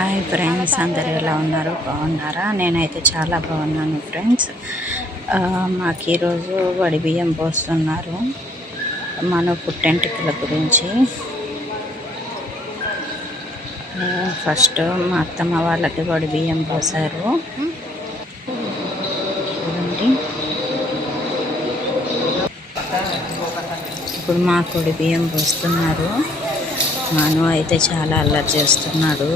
Hi friends, అందరు ఎలా ఉన్నారు? బాగున్నారా? నేనైతే చాలా బాగున్నాను ఫ్రెండ్స్. మాకు ఈరోజు వడి బియ్యం పోస్తున్నారు మన పుట్టెంటుకల గురించి. ఫస్ట్ మా అత్తమ్మ వాళ్ళకి వడి బియ్యం పోసారు చూడండి. ఇప్పుడు మా వడి బియ్యం పోస్తున్నారు. మాను అయితే చాలా అల్లరి చేస్తున్నాడు.